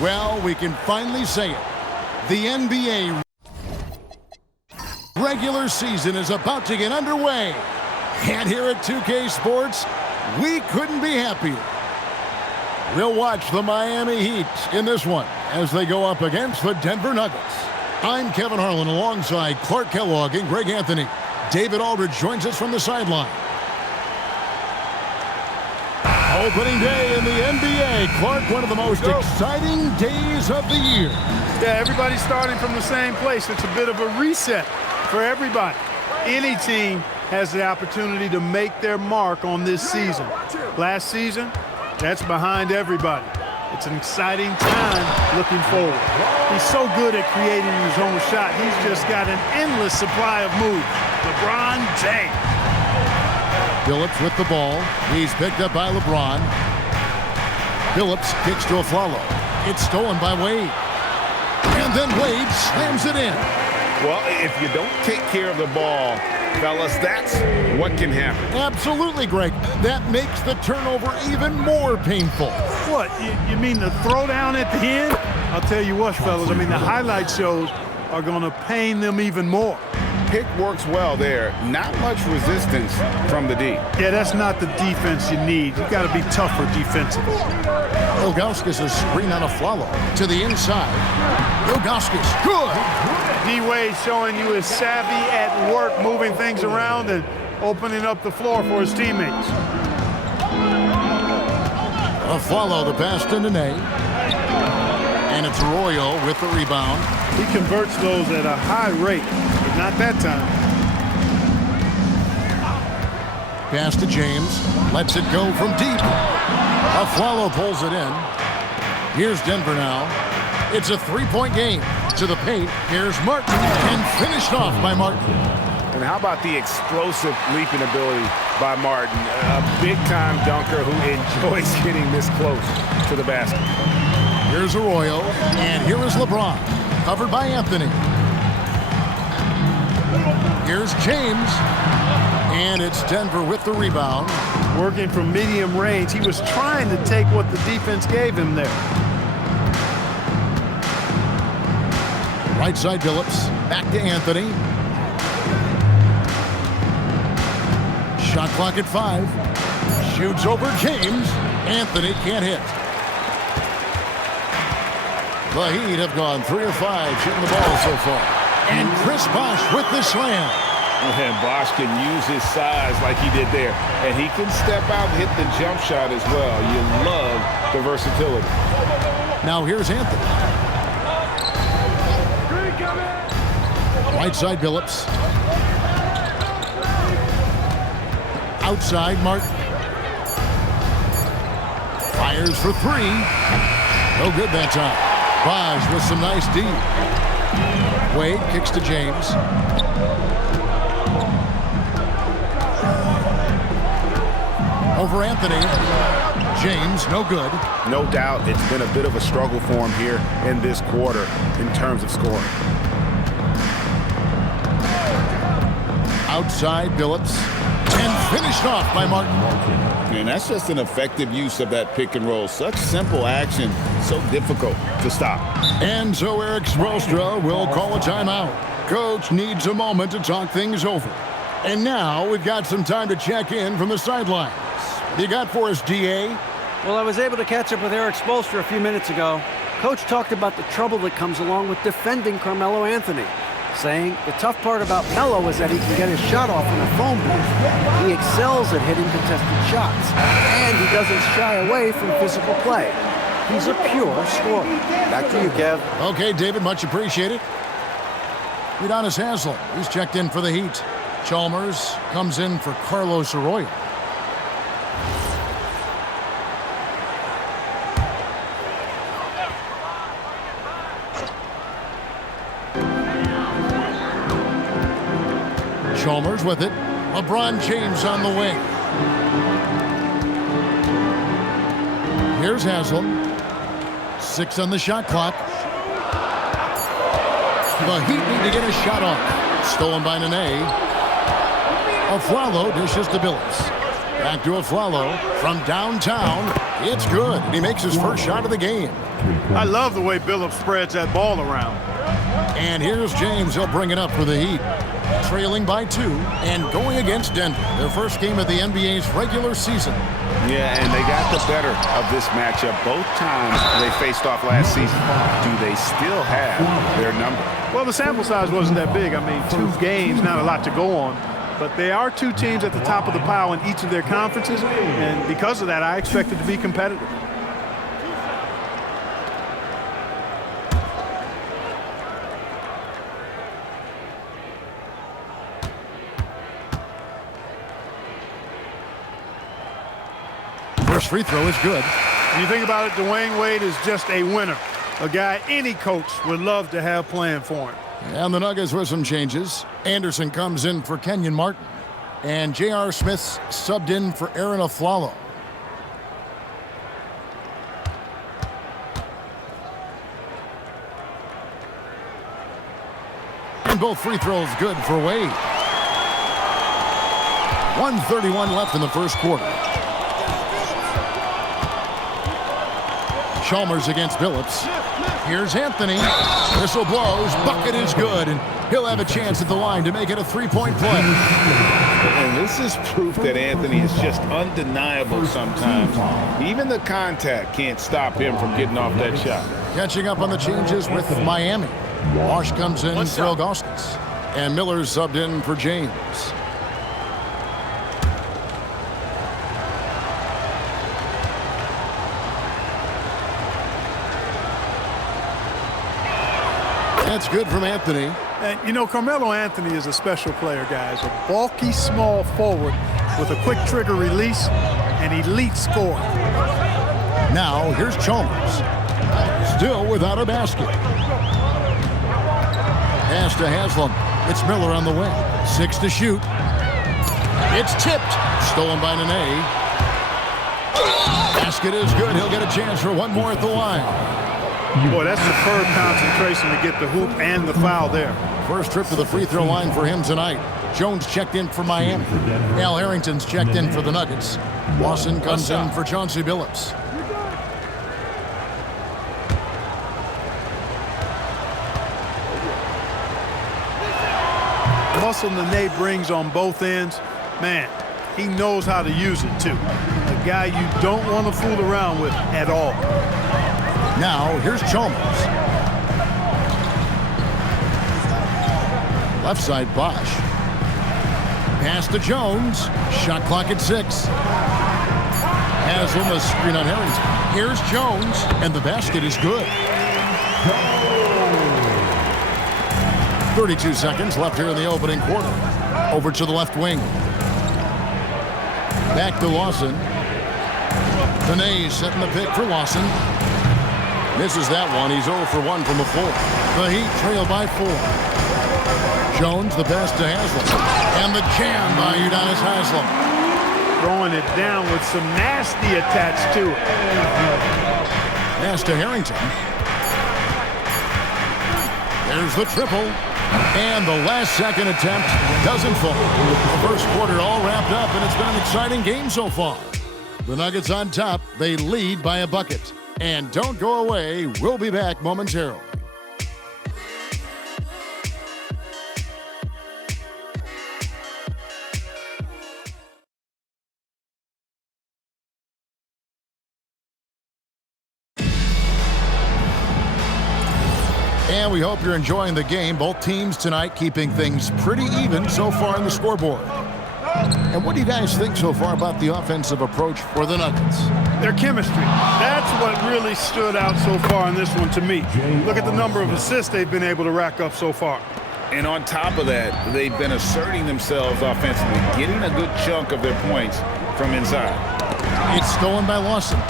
Well, we can finally say it. The NBA regular season is about to get underway. And here at 2K Sports, we couldn't be happier. We'll watch the Miami Heat in this one as they go up against the Denver Nuggets. I'm Kevin Harlan alongside Clark Kellogg and Greg Anthony. David Aldridge joins us from the sideline. Opening day in the NBA. Clark, one of the most exciting days of the year. Yeah, everybody's starting from the same place. It's a bit of a reset for everybody. Any team has the opportunity to make their mark on this season. Last season, that's behind everybody. It's an exciting time looking forward. He's so good at creating his own shot. He's just got an endless supply of moves. LeBron James. Phillips with the ball. He's picked up by LeBron. Phillips kicks to Afflalo. It's stolen by Wade. And then Wade slams it in. Well, if you don't take care of the ball, fellas, that's what can happen. Absolutely, Greg. That makes the turnover even more painful. What, you mean the throwdown at the end? I'll tell you what, fellas, I mean the highlight shows are going to pain them even more. Pick works well there. Not much resistance from the D. Yeah, that's not the defense you need. You got to be tougher defensively. Ilgauskas is screen on Afflalo to the inside. Ilgauskas, good. D-Wade showing you his savvy at work, moving things around and opening up the floor for his teammates. Afflalo the pass to Nene. And it's Arroyo with the rebound. He converts those at a high rate, but not that time. Pass to James. Lets it go from deep. Afflalo pulls it in. Here's Denver now. It's a three-point game. To the paint. Here's Martin. And finished off by Martin. And how about the explosive leaping ability by Martin? A big-time dunker who enjoys getting this close to the basket. Here's Arroyo. And here is LeBron. Covered by Anthony. Here's James. And it's Denver with the rebound. Working from medium range. He was trying to take what the defense gave him there. Right side Phillips. Back to Anthony. Shot clock at 5. Shoots over James. Anthony can't hit. The Heat have gone 3 of 5 shooting the ball so far. And Chris Bosh with the slam. And Bosh can use his size like he did there. And he can step out and hit the jump shot as well. You love the versatility. Now here's Anthony. Right side Phillips. Outside Martin. Fires for 3. No good that time. Bosh with some nice D. Wade kicks to James. Over Anthony. James, no good. No doubt it's been a bit of a struggle for him here in this quarter in terms of scoring. Outside Phillips. And finished off by Martin. And that's just an effective use of that pick and roll. Such simple action, so difficult to stop. And so Eric Spoelstra will call a timeout. Coach needs a moment to talk things over. And now we've got some time to check in from the sidelines. What do you got for us, DA? Well, I was able to catch up with Eric Spoelstra a few minutes ago. Coach talked about the trouble that comes along with defending Carmelo Anthony, saying the tough part about Melo is that he can get his shot off in a phone booth. He excels at hitting contested shots, and he doesn't shy away from physical play. He's a pure scorer. Back to you, Kev. Okay, David, much appreciated. Udonis Haslem, he's checked in for the Heat. Chalmers comes in for Carlos Arroyo. Chalmers with it. LeBron James on the wing. Here's Haslem. 6 on the shot clock. The Heat need to get a shot off. Stolen by Nene. Afflalo dishes to Billups. Back to Aflalo from downtown. It's good. And he makes his first shot of the game. I love the way Billups spreads that ball around. And here's James. He'll bring it up for the Heat. Trailing by 2 and going against Denver. Their first game of the NBA's regular season. Yeah, and they got the better of this matchup both times they faced off last season. Do they still have their number? Well, the sample size wasn't that big. I mean, 2 games, not a lot to go on. But they are 2 teams at the top of the pile in each of their conferences. And because of that, I expect it to be competitive. First free throw is good. When you think about it, Dwayne Wade is just a winner. A guy any coach would love to have playing for him. And the Nuggets with some changes. Anderson comes in for Kenyon Martin. And J.R. Smith's subbed in for Aaron Aflalo. And both free throws good for Wade. 1:31 left in the first quarter. Chalmers against Billups. Here's Anthony. Whistle blows. Bucket is good. And he'll have a chance at the line to make it a 3-point play. And this is proof that Anthony is just undeniable sometimes. Even the contact can't stop him from getting off that shot. Catching up on the changes with Miami. Wash comes in for Augustus. And Miller subbed in for James. That's good from Anthony. And, you know, Carmelo Anthony is a special player, guys. A bulky, small forward with a quick trigger release, an elite scorer. Now, here's Chalmers. Still without a basket. Pass to Haslam. It's Miller on the wing. 6 to shoot. It's tipped. Stolen by Nene. Basket is good. He'll get a chance for one more at the line. Boy, that's superb concentration to get the hoop and the foul there. First trip to the free throw line for him tonight. Jones checked in for Miami. Al Harrington's checked in for the Nuggets. Lawson comes in for Chauncey Billups. Muscle Nene brings on both ends. Man, he knows how to use it, too. A guy you don't want to fool around with at all. Now, here's Chalmers. Left side, Bosch. Pass to Jones. Shot clock at 6. Haslam a screen on Harrington. Here's Jones, and the basket is good. 32 seconds left here in the opening quarter. Over to the left wing. Back to Lawson. Nene setting the pick for Lawson. Misses that one. He's 0 for 1 from the floor. The Heat trail by 4. Jones, the pass to Haslam. And the jam by Udonis Haslam. Throwing it down with some nasty attached to it. Pass to Harrington. There's the triple. And the last second attempt doesn't fall. The first quarter all wrapped up, and it's been an exciting game so far. The Nuggets on top. They lead by a bucket. And don't go away. We'll be back momentarily. And we hope you're enjoying the game. Both teams tonight keeping things pretty even so far on the scoreboard. And what do you guys think so far about the offensive approach for the Nuggets? Their chemistry. That's what really stood out so far in this one to me. Look at the number of assists they've been able to rack up so far. And on top of that, they've been asserting themselves offensively, getting a good chunk of their points from inside. It's stolen by Lawson.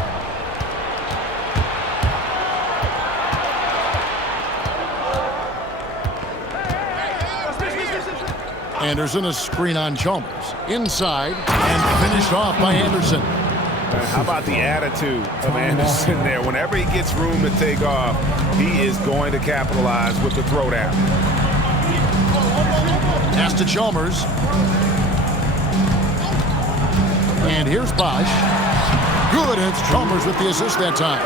Anderson, a screen on Chalmers. Inside, and finished off by Anderson. How about the attitude of Anderson there? Whenever he gets room to take off, he is going to capitalize with the throwdown. Pass to Chalmers. And here's Bosch. Good, and it's Chalmers with the assist that time.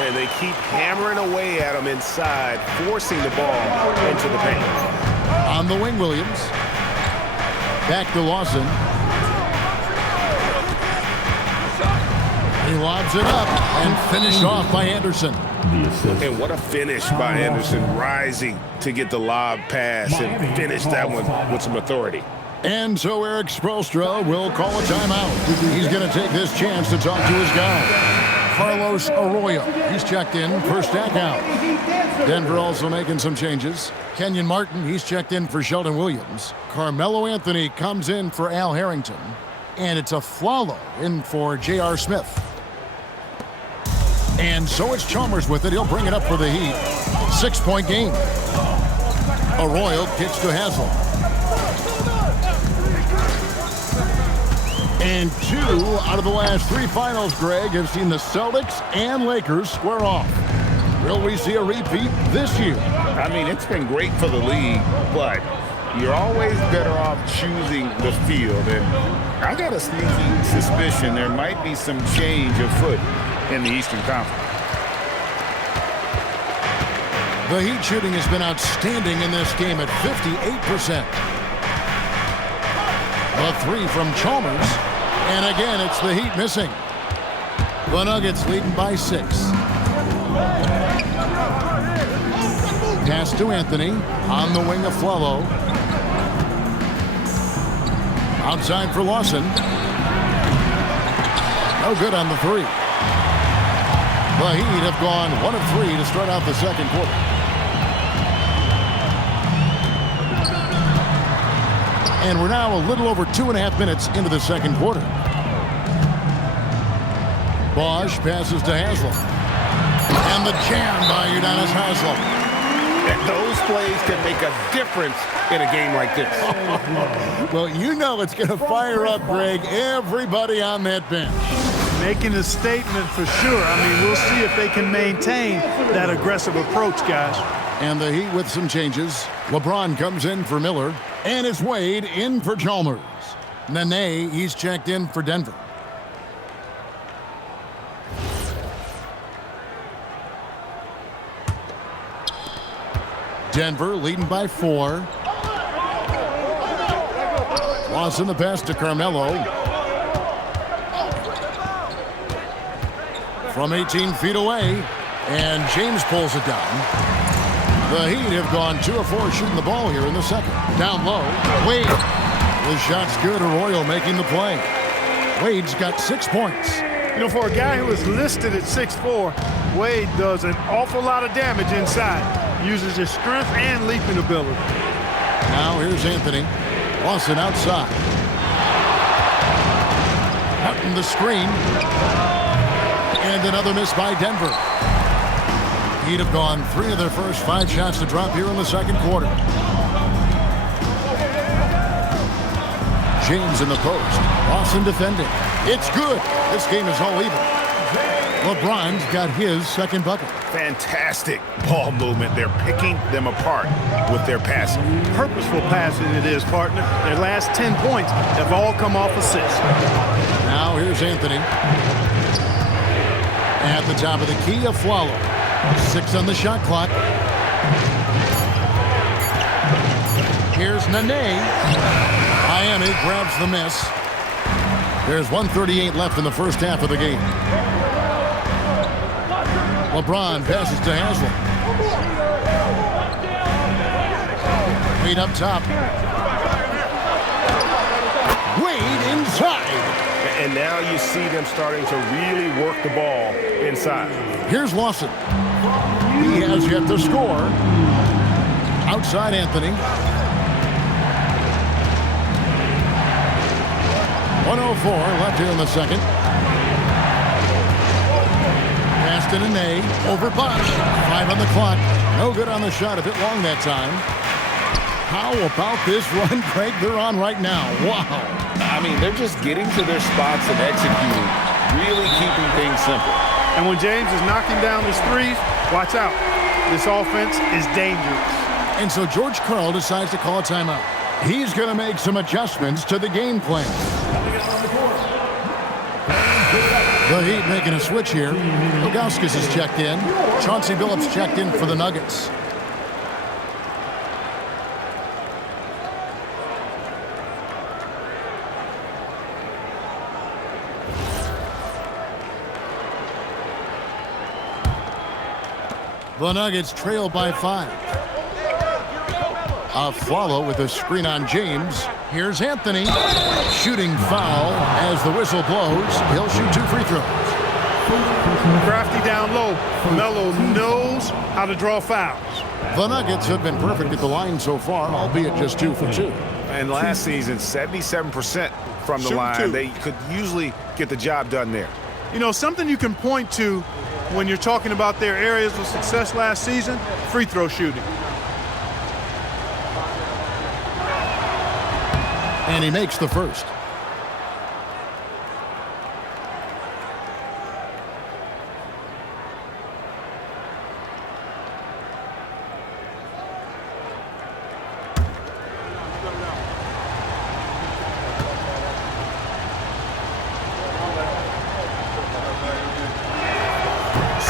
And they keep hammering away at him inside, forcing the ball into the paint. On the wing, Williams. Back to Lawson. He lobs it up and finished off by Anderson. And what a finish by Anderson, rising to get the lob pass and finish that one with some authority. And so Eric Spoelstra will call a timeout. He's going to take this chance to talk to his guy, Carlos Arroyo. He's checked in for Stackhouse. Denver also making some changes. Kenyon Martin, he's checked in for Sheldon Williams. Carmelo Anthony comes in for Al Harrington. And it's a Flalo in for J.R. Smith. And so it's Chalmers with it. He'll bring it up for the Heat. 6-point game. Arroyo kicks to Haslem. And 2 out of the last 3 finals, Greg, have seen the Celtics and Lakers square off. Will we see a repeat this year? I mean, it's been great for the league, but you're always better off choosing the field. And I got a sneaky suspicion there might be some change afoot in the Eastern Conference. The Heat shooting has been outstanding in this game at 58%. The 3 from Chalmers. And again, it's the Heat missing. The Nuggets leading by 6. Pass to Anthony. On the wing of Flalo. Outside for Lawson. No good on the 3. The Heat have gone 1 of 3 to start out the second quarter. And we're now a little over 2.5 minutes into the second quarter. Bosch passes to Haslem. And the jam by Udonis Haslem. And those plays can make a difference in a game like this. Well, you know it's going to fire up, Greg, everybody on that bench. Making a statement for sure. I mean, we'll see if they can maintain that aggressive approach, guys. And the Heat with some changes. LeBron comes in for Miller. And it's Wade in for Chalmers. Nene, he's checked in for Denver. Denver leading by 4. Lawson the pass to Carmelo. From 18 feet away. And James pulls it down. The Heat have gone 2 of 4 shooting the ball here in the second. Down low, Wade. The shot's good. Arroyo making the play. Wade's got 6 points. You know, for a guy who is listed at 6'4", Wade does an awful lot of damage inside. Uses his strength and leaping ability. Now here's Anthony. Lawson outside. Hutton the screen. And another miss by Denver. Heat have gone 3 of their first 5 shots to drop here in the second quarter. James in the post. Lawson defending. It's good. This game is all even. LeBron's got his second bucket. Fantastic ball movement. They're picking them apart with their passing. Purposeful passing it is, partner. Their last 10 points have all come off assists. Now here's Anthony. At the top of the key, a Flalo. 6 on the shot clock. Here's Nene. Miami grabs the miss. There's 1:38 left in the first half of the game. LeBron passes to Haslem. Wade up top. Wade inside. And now you see them starting to really work the ball inside. Here's Lawson. He has yet to score. Outside Anthony. 1:04 left here in the second. Pass to Nene. Over Bosch. 5 on the clock. No good on the shot. A bit long that time. How about this run, Craig, they're on right now? Wow. I mean, they're just getting to their spots and executing, really keeping things simple. And when James is knocking down his threes, watch out. This offense is dangerous. And so George Karl decides to call a timeout. He's going to make some adjustments to the game plan. The Heat making a switch here. Ilgauskas is checked in. Chauncey Billups checked in for the Nuggets. The Nuggets trail by 5. A follow with a screen on James. Here's Anthony. Shooting foul as the whistle blows. He'll shoot 2 free throws. Crafty down low. Melo knows how to draw fouls. The Nuggets have been perfect at the line so far, albeit just 2 for 2. And last season, 77% from the line. They could usually get the job done there. You know, something you can point to when you're talking about their areas of success last season, free throw shooting. And he makes the first.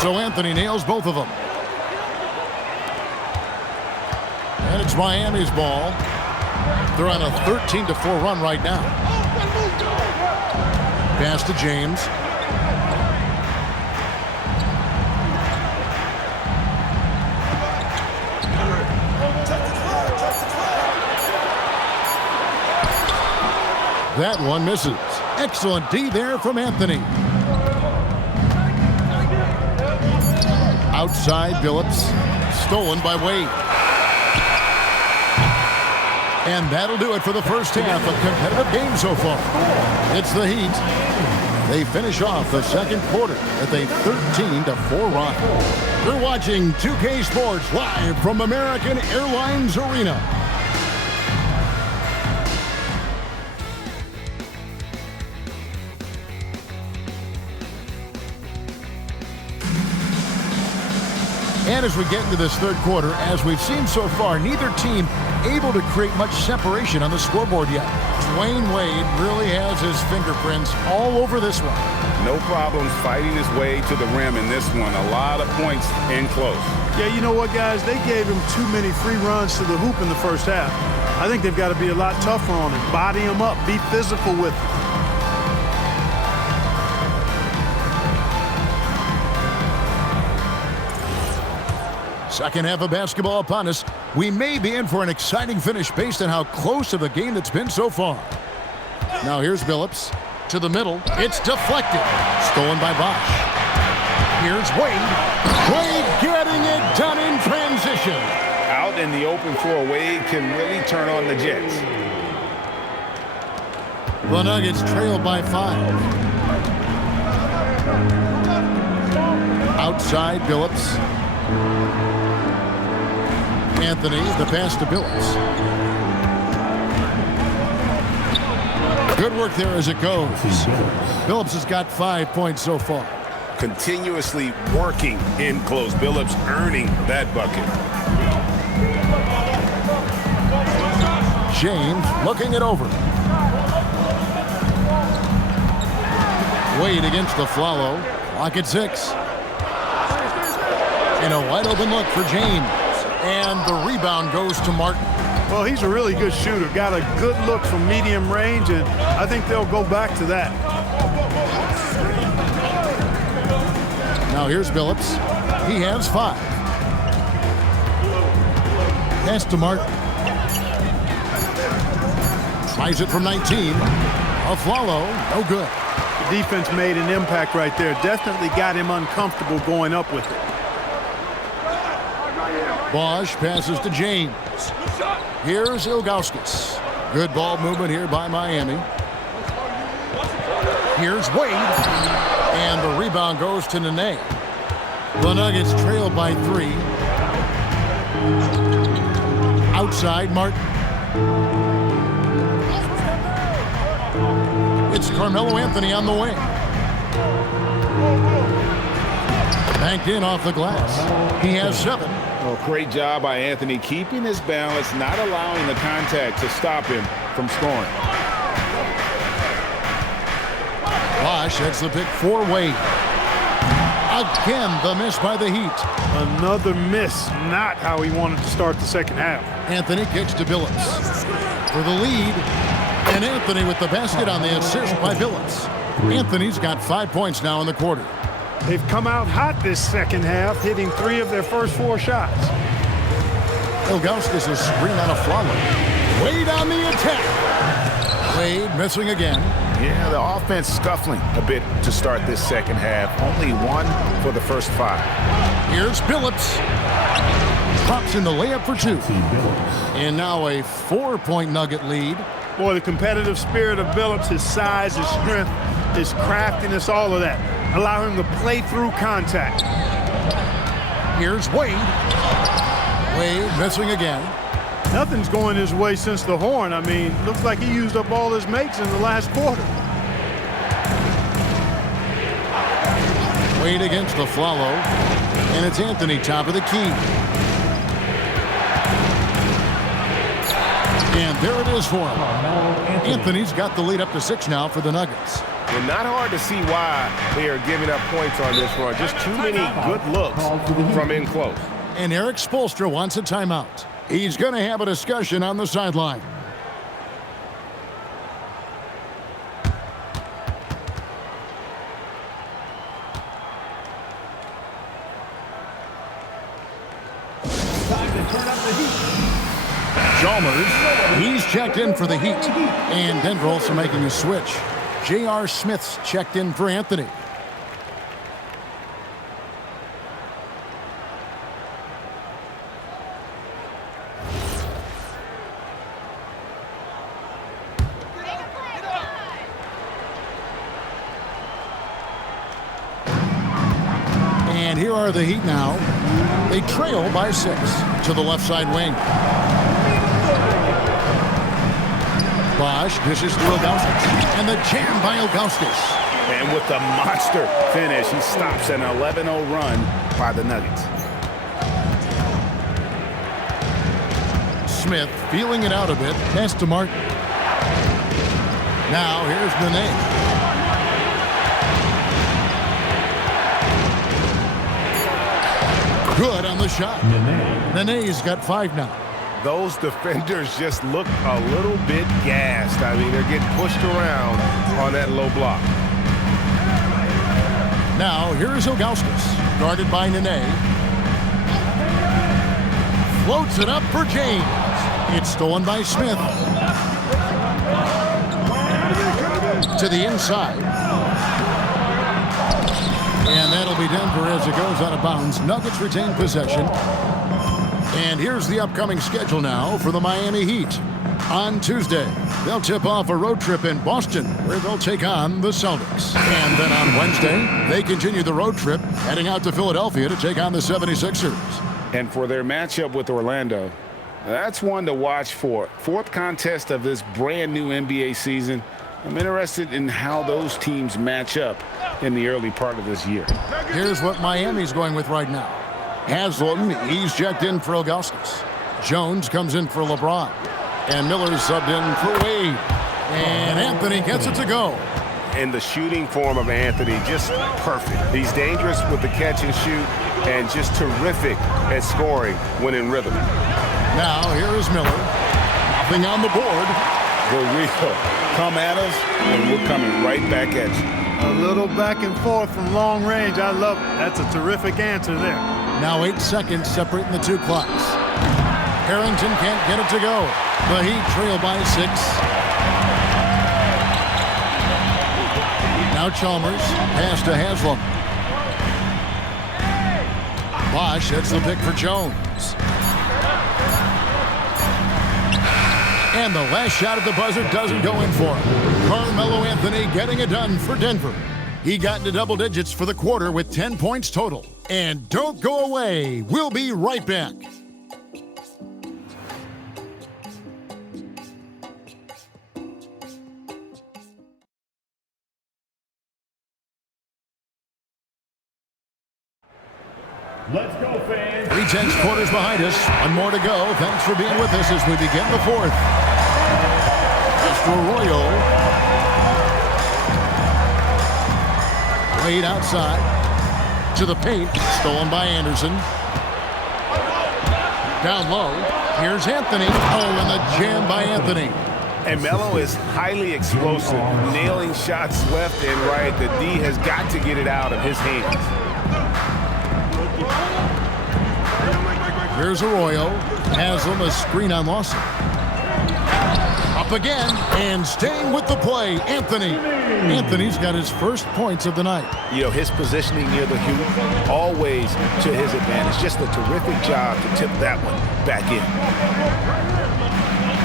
So Anthony nails both of them. And it's Miami's ball. They're on a 13-4 run right now. Pass to James. That one misses. Excellent D there from Anthony. Outside Billups. Stolen by Wade. And that'll do it for the first half of competitive game so far. It's the Heat. They finish off the second quarter with a 13-4 run. You're watching 2K Sports live from American Airlines Arena. And as we get into this third quarter, as we've seen so far, neither team able to create much separation on the scoreboard yet. Dwayne Wade really has his fingerprints all over this one. No problems fighting his way to the rim in this one. A lot of points in close. Yeah, you know what, guys? They gave him too many free runs to the hoop in the first half. I think they've got to be a lot tougher on him. Body him up. Be physical with him. Second half of basketball upon us. We may be in for an exciting finish based on how close of a game that's been so far. Now here's Billups to the middle. It's deflected. Stolen by Bosch. Here's Wade. Wade getting it done in transition. Out in the open floor, Wade can really turn on the Jets. The Nuggets trail by 5. Outside Billups. Anthony, the pass to Billups. Good work there as it goes. Billups has got 5 points so far. Continuously working in close. Billups earning that bucket. James looking it over. Wade against the Flalo. Clock at 6. And a wide open look for James. And the rebound goes to Martin. Well, he's a really good shooter. Got a good look from medium range, and I think they'll go back to that. Now here's Billups. He has 5. Pass to Martin. Tries it from 19. Aflalo, no good. The defense made an impact right there. Definitely got him uncomfortable going up with it. Bosch passes to James. Here's Ilgauskas. Good ball movement here by Miami. Here's Wade. And the rebound goes to Nene. The Nuggets trail by 3. Outside, Martin. It's Carmelo Anthony on the wing. Banked in off the glass. He has 7. Oh, great job by Anthony keeping his balance, not allowing the contact to stop him from scoring. Bosch heads the pick for Wade. Again, the miss by the Heat. Another miss. Not how he wanted to start the second half. Anthony kicks to Billups for the lead. And Anthony with the basket on the assist by Billups. Anthony's got 5 points now in the quarter. They've come out hot this second half, hitting 3 of their first 4 shots. Ilgauskas is screen on a Flalo. Wade on the attack. Wade missing again. Yeah, the offense scuffling a bit to start this second half. Only 1 for the first 5. Here's Billups. Pops in the layup for 2. And now a 4-point Nugget lead. Boy, the competitive spirit of Billups, his size, his strength, his craftiness, all of that. Allow him to play through contact. Here's Wade. Wade missing again. Nothing's going his way since the horn. I mean, looks like he used up all his mates in the last quarter. Wade against the Flalo. And it's Anthony top of the key. And there it is for him. Anthony's got the lead up to 6 now for the Nuggets. And not hard to see why they are giving up points on this run. Just too many good looks from in close. And Eric Spoelstra wants a timeout. He's going to have a discussion on the sideline. Chalmers, he's checked in for the Heat. And Denver also making a switch. J.R. Smith's checked in for Anthony. And here are the Heat now. They trail by 6 to the left side wing. Bosch dishes to Ilgauskas. And the jam by Ilgauskas. And with the monster finish, he stops an 11-0 run by the Nuggets. Smith feeling it out a bit. Pass to Martin. Now here's Nene. Good on the shot. Nene's got 5 now. Those defenders just look a little bit gassed. I mean, they're getting pushed around on that low block. Now, here is Ilgauskas, guarded by Nene. Floats it up for James. It's stolen by Smith. To the inside. And that'll be Denver as it goes out of bounds. Nuggets retain possession. And here's the upcoming schedule now for the Miami Heat. On Tuesday, they'll tip off a road trip in Boston, where they'll take on the Celtics. And then on Wednesday, they continue the road trip, heading out to Philadelphia to take on the 76ers. And for their matchup with Orlando, that's one to watch for. 4th contest of this brand new NBA season. I'm interested in how those teams match up in the early part of this year. Here's what Miami's going with right now. Haslem, he's checked in for Ilgauskas. Jones comes in for LeBron. And Miller's subbed in for Wade. And Anthony gets it to go. And the shooting form of Anthony, just perfect. He's dangerous with the catch and shoot and just terrific at scoring when in rhythm. Now, here is Miller. Nothing on the board. For real. Come at us, and we're coming right back at you. A little back and forth from long range. I love it. That's a terrific answer there. Now 8 seconds separating the 2 clocks. Harrington can't get it to go. The Heat trail by 6. Now Chalmers, pass to Haslem. Bosch hits the pick for Jones. And the last shot at the buzzer doesn't go in for him. Carmelo Anthony getting it done for Denver. He got into double digits for the quarter with 10 points total. And don't go away. We'll be right back. Let's go, fans. 3/10 quarters behind us. 1 more to go. Thanks for being with us as we begin the 4th. Mr. Arroyo. Wade outside. To the paint. Stolen by Anderson. Down low. Here's Anthony. Oh, and the jam by Anthony. And Melo is highly explosive, nailing shots left and right. The D has got to get it out of his hands. Here's Arroyo. Haslam, a screen on Lawson. Up again, and staying with the play, Anthony. Anthony's got his first points of the night. You know, his positioning near the hoop, always to his advantage. Just a terrific job to tip that one back in.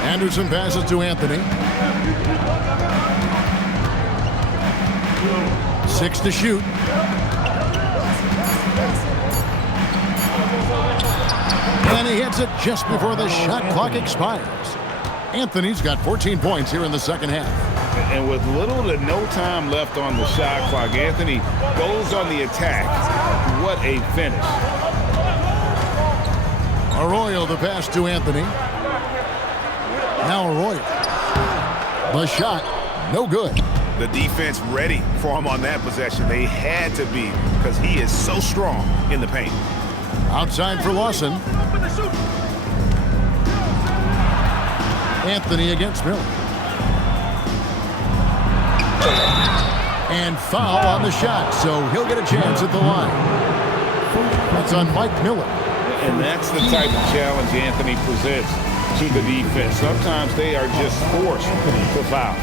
Anderson passes to Anthony. 6 to shoot. And he hits it just before the shot clock expires. Anthony's got 14 points here in the second half. And with little to no time left on the shot clock, Anthony goes on the attack. What a finish. Arroyo the pass to Anthony. Now Arroyo. The shot, no good. The defense ready for him on that possession. They had to be because he is so strong in the paint. Outside for Lawson. Anthony against Miller. And foul on the shot, so he'll get a chance at the line. That's on Mike Miller. And that's the type of challenge Anthony presents to the defense. Sometimes they are just forced to foul.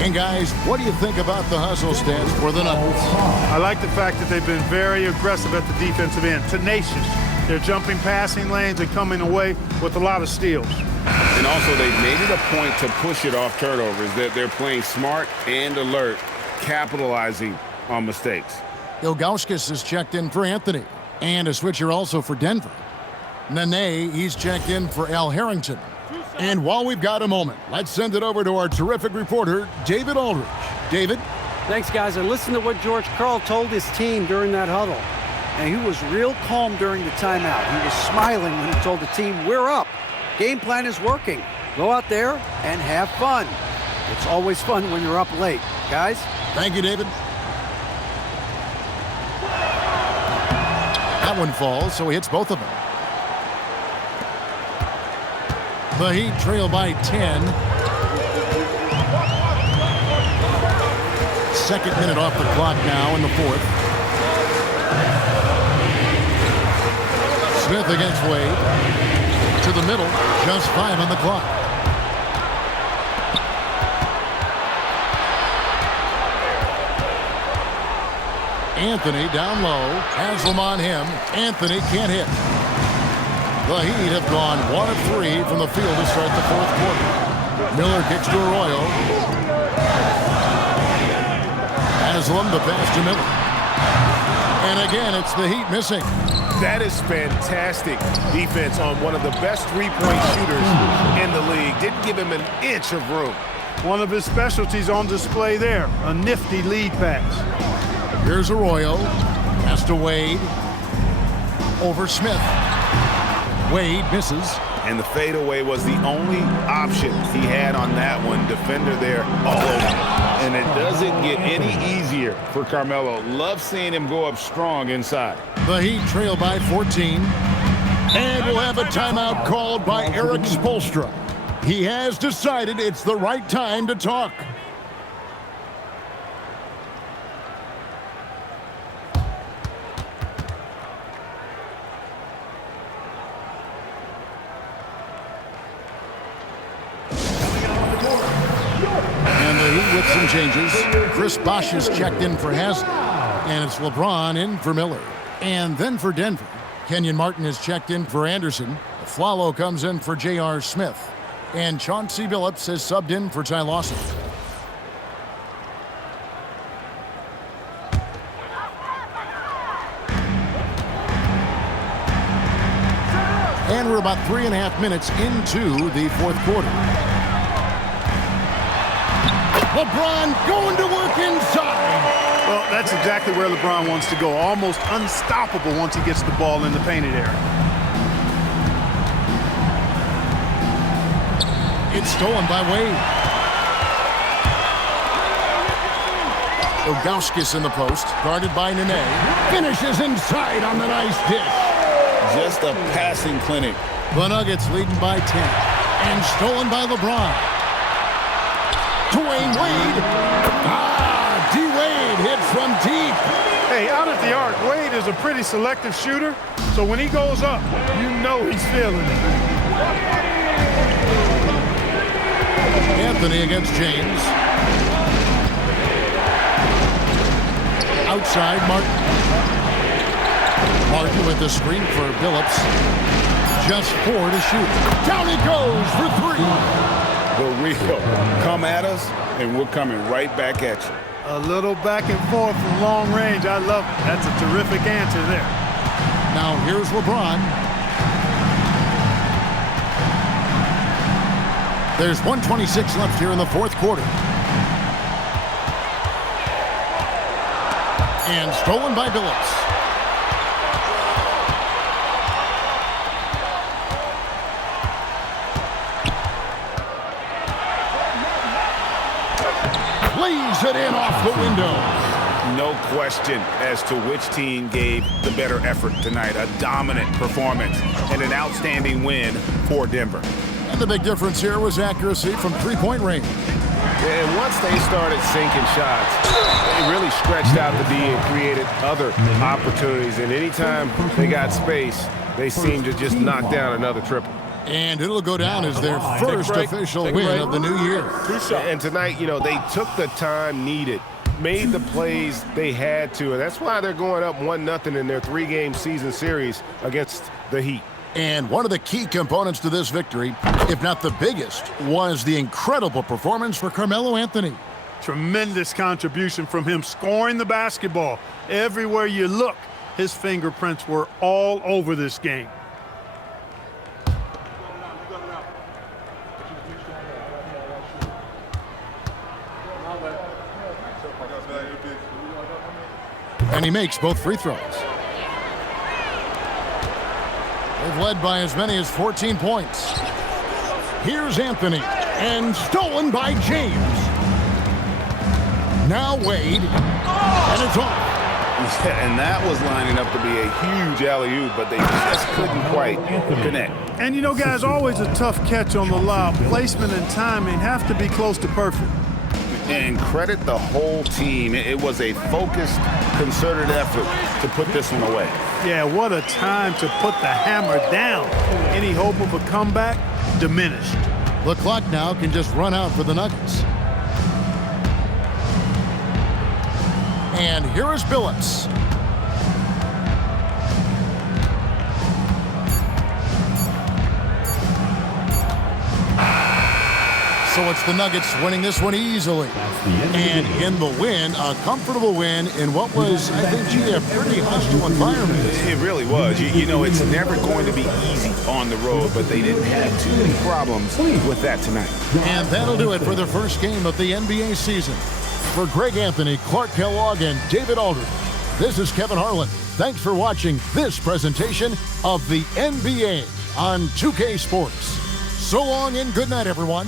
And guys, what do you think about the hustle stats for the Nuggets? I like the fact that they've been very aggressive at the defensive end, tenacious. They're jumping passing lanes and coming away with a lot of steals. And also they've made it a point to push it off turnovers, that they're playing smart and alert, capitalizing on mistakes. Ilgauskas is checked in for Anthony. And a switcher also for Denver. Nene, he's checked in for Al Harrington. And while we've got a moment, let's send it over to our terrific reporter, David Aldridge. David? Thanks, guys. I listened to what George Karl told his team during that huddle. And he was real calm during the timeout. He was smiling when he told the team, we're up. Game plan is working. Go out there and have fun. It's always fun when you're up late. Guys? Thank you, David. That one falls, so he hits both of them. The Heat trail by 10. Second minute off the clock now in the fourth. Smith against Wade. To the middle, just 5 on the clock. Anthony down low. Haslam on him. Anthony can't hit. The Heat have gone 1 of 3 from the field to start the fourth quarter. Miller kicks to Arroyo. Haslam the pass to Miller. And again, it's the Heat missing. That is fantastic defense on one of the best three-point shooters in the league. Didn't give him an inch of room. One of his specialties on display there, a nifty lead pass. Here's Arroyo. Pass to Wade. Over Smith. Wade misses. And the fadeaway was the only option he had on that one. Defender there all over. And it doesn't get any easier for Carmelo. Love seeing him go up strong inside. The Heat trail by 14. And we'll have a timeout called by Eric Spoelstra. He has decided it's the right time to talk. With some changes, Chris Bosh is checked in for Haslam, and it's LeBron in for Miller. And then for Denver, Kenyon Martin is checked in for Anderson. Flalo comes in for J.R. Smith, and Chauncey Billups is subbed in for Ty Lawson. And we're about 3.5 minutes into the fourth quarter. LeBron going to work inside. Well, that's exactly where LeBron wants to go. Almost unstoppable once he gets the ball in the painted area. It's stolen by Wade. Ilgauskas in the post, guarded by Nene. Finishes inside on the nice dish. Just a passing clinic. The Nuggets leading by 10. And stolen by LeBron. Dwayne Wade. D-Wade hits from deep. Hey, out at the arc, Wade is a pretty selective shooter, so when he goes up, you know he's feeling it. Anthony against James. Outside, Martin. Martin with the screen for Billups. Just 4 to shoot. Down he goes for 3. The real. Come at us, and we're coming right back at you. A little back and forth from long range. I love it. That's a terrific answer there. Now here's LeBron. There's 1:26 left here in the fourth quarter. And stolen by Billups. Lays it in off the window. No question as to which team gave the better effort tonight. A dominant performance and an outstanding win for Denver. And the big difference here was accuracy from three-point range. And once they started sinking shots, they really stretched out the D and created other opportunities. And anytime they got space, they seemed to just knock down another triple. And it'll go down as their first official win of the new year. And tonight, you know, they took the time needed, made the plays they had to, and that's why they're going up 1-0 in their 3-game season series against the Heat. And one of the key components to this victory, if not the biggest, was the incredible performance for Carmelo Anthony. Tremendous contribution from him scoring the basketball. Everywhere you look, his fingerprints were all over this game. And he makes both free throws. They've led by as many as 14 points. Here's Anthony, and stolen by James. Now Wade, and it's off. Yeah, and that was lining up to be a huge alley-oop, but they just couldn't quite connect. And you know, guys, always a tough catch on the lob. Placement and timing have to be close to perfect. And credit the whole team. It was a focused, concerted effort to put this one away. Yeah, what a time to put the hammer down. Any hope of a comeback diminished. The clock now can just run out for the Nuggets. And here is Billups. So it's the Nuggets winning this one easily. And in the win, a comfortable win in what was, I think, a pretty hostile environment. It really was. You know, it's never going to be easy on the road, but they didn't have too many problems with that tonight. And that'll do it for the first game of the NBA season. For Greg Anthony, Clark Kellogg, and David Aldridge, this is Kevin Harlan. Thanks for watching this presentation of the NBA on 2K Sports. So long and good night, everyone.